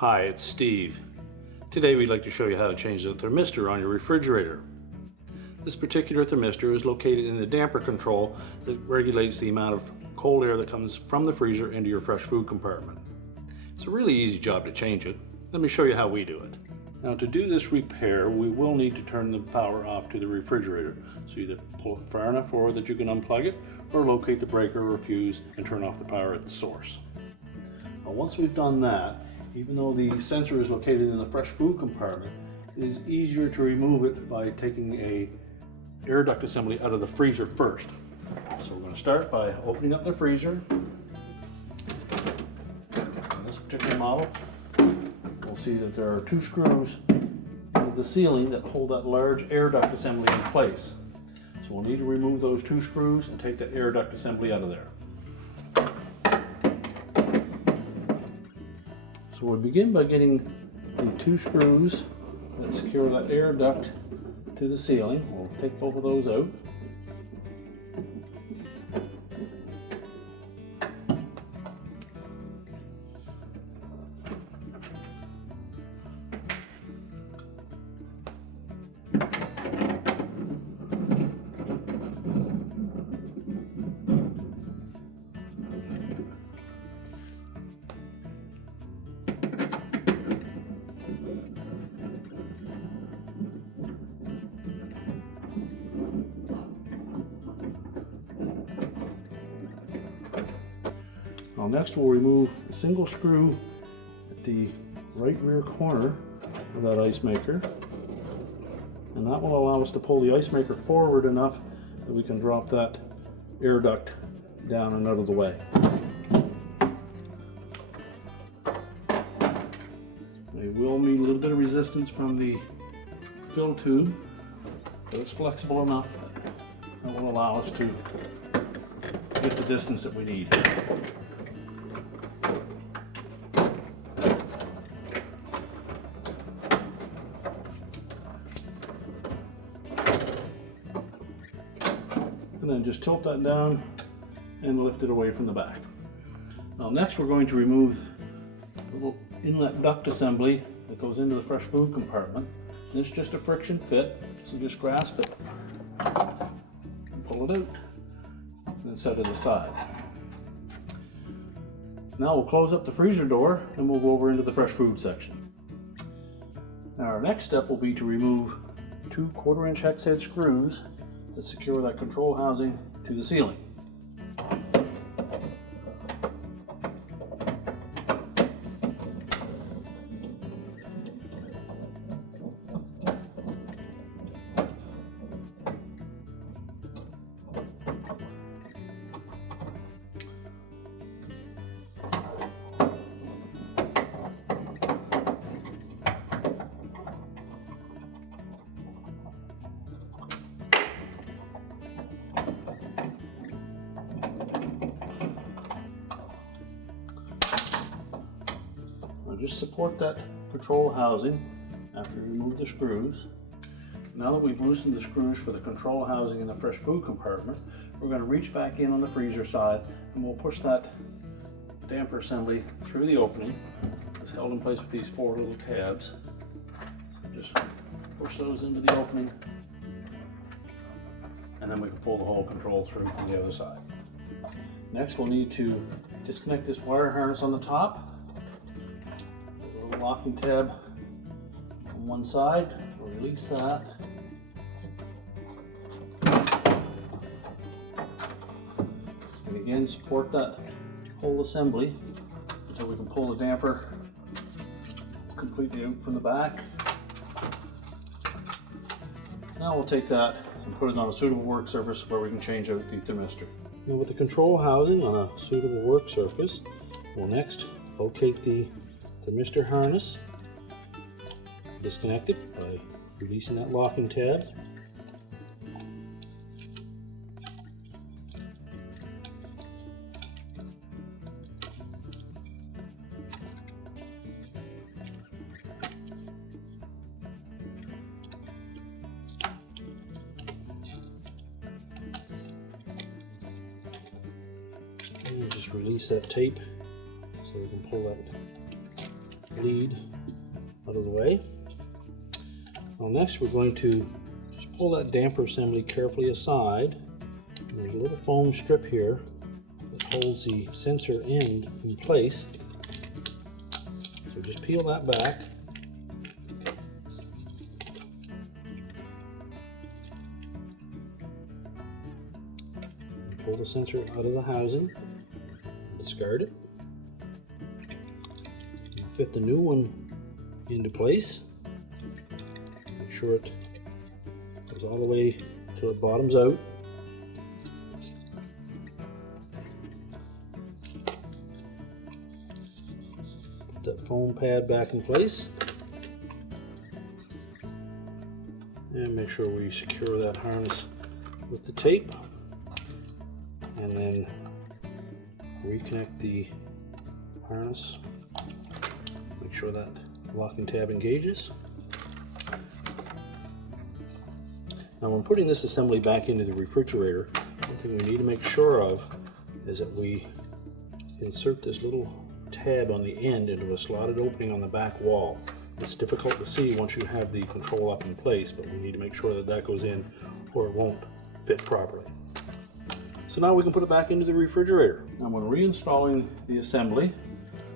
Hi, it's Steve. Today we'd like to show you how to change the thermistor on your refrigerator. This particular thermistor is located in the damper control that regulates the amount of cold air that comes from the freezer into your fresh food compartment. It's a really easy job to change it. Let me show you how we do it. Now, to do this repair, we will need to turn the power off to the refrigerator. So either pull it far enough forward that you can unplug it, or locate the breaker or fuse and turn off the power at the source. Now, once we've done that, even though the sensor is located in the fresh food compartment, it is easier to remove it by taking a air duct assembly out of the freezer first. So we're going to start by opening up the freezer. In this particular model, we'll see that there are two screws in the ceiling that hold that large air duct assembly in place. So we'll need to remove those two screws and take that air duct assembly out of there. So we'll begin by getting the two screws that secure that air duct to the ceiling. We'll take both of those out. Now next we'll remove a single screw at the right rear corner of that ice maker, and that will allow us to pull the ice maker forward enough that we can drop that air duct down and out of the way. We will need a little bit of resistance from the fill tube, but it's flexible enough that will allow us to get the distance that we need. And then just tilt that down and lift it away from the back. Now next we're going to remove the little inlet duct assembly that goes into the fresh food compartment. This is just a friction fit, so just grasp it and pull it out and then set it aside. Now we'll close up the freezer door and we'll go over into the fresh food section. Now our next step will be to remove two 1/4" hex head screws that secure that control housing to the ceiling. Just support that control housing after you remove the screws. Now that we've loosened the screws for the control housing in the fresh food compartment, we're going to reach back in on the freezer side and we'll push that damper assembly through the opening. It's held in place with these 4 little tabs. So just push those into the opening and then we can pull the whole control through from the other side. Next we'll need to disconnect this wire harness on the top. Locking tab on one side, we'll release that. And again, support that whole assembly until we can pull the damper completely out from the back. Now we'll take that and put it on a suitable work surface where we can change out the thermistor. Now with the control housing on a suitable work surface, we'll next locate the thermistor harness, disconnect it by releasing that locking tab. And just release that tape so we can pull that lead out of the way. Now next we're going to just pull that damper assembly carefully aside. And there's a little foam strip here that holds the sensor end in place. So just peel that back. Pull the sensor out of the housing, discard it, and fit the new one into place. Make sure it goes all the way till it bottoms out. Put that foam pad back in place, and make sure we secure that harness with the tape. And then reconnect the harness. Make sure that locking tab engages. Now when putting this assembly back into the refrigerator, one thing we need to make sure of is that we insert this little tab on the end into a slotted opening on the back wall. It's difficult to see once you have the control up in place, but we need to make sure that that goes in or it won't fit properly. So now we can put it back into the refrigerator. Now when reinstalling the assembly,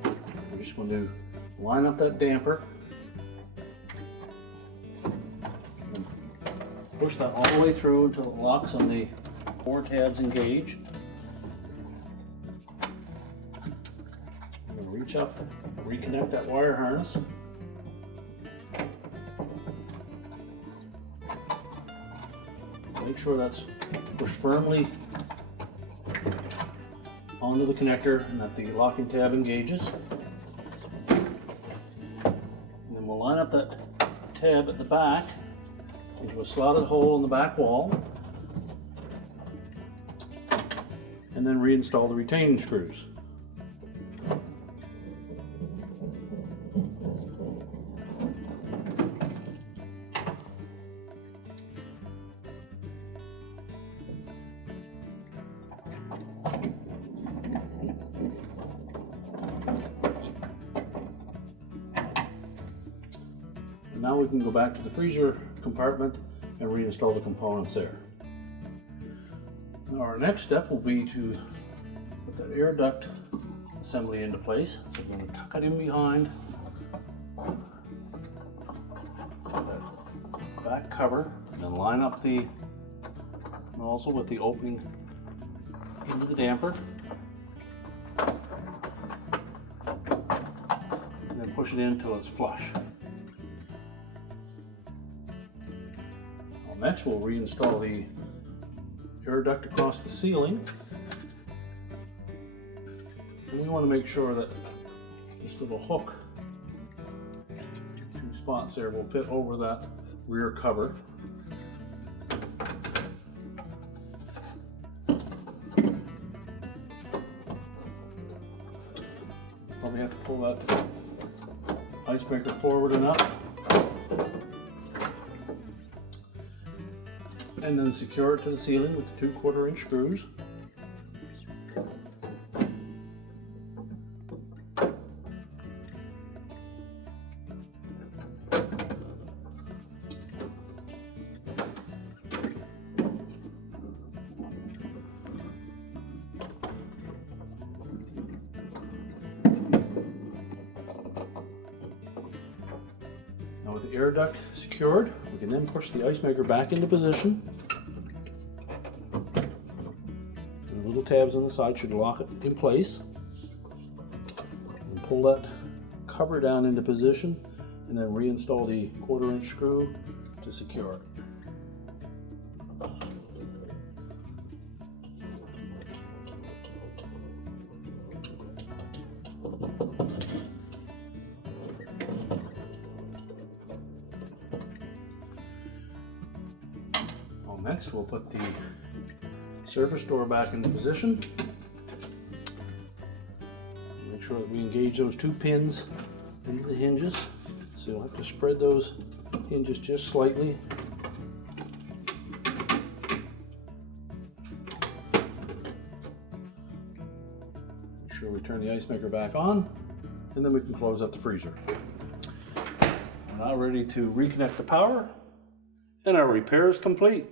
we're just going to line up that damper and push that all the way through until it locks on the 4 tabs engage. I'm going to reach up and reconnect that wire harness. Make sure that's pushed firmly onto the connector and that the locking tab engages. And then we'll line up that tab at the back into a slotted hole in the back wall, and then reinstall the retaining screws. Now we can go back to the freezer compartment and reinstall the components there. Now our next step will be to put that air duct assembly into place. So we're going to tuck it in behind that back cover and then line up the nozzle with the opening into the damper. And then push it in until it's flush. Next, we'll reinstall the air duct across the ceiling. And we want to make sure that this little hook, 2 spots there, will fit over that rear cover. Probably have to pull that ice maker forward enough. And then secure it to the ceiling with the 2 1/4-inch screws. Now with the air duct secured, we can then push the ice maker back into position. The little tabs on the side should lock it in place. And pull that cover down into position and then reinstall the 1/4-inch screw to secure it. Next, we'll put the surface door back into position. Make sure that we engage those 2 pins into the hinges. So you'll have to spread those hinges just slightly. Make sure we turn the ice maker back on. and then we can close up the freezer. We're now ready to reconnect the power, and our repair is complete.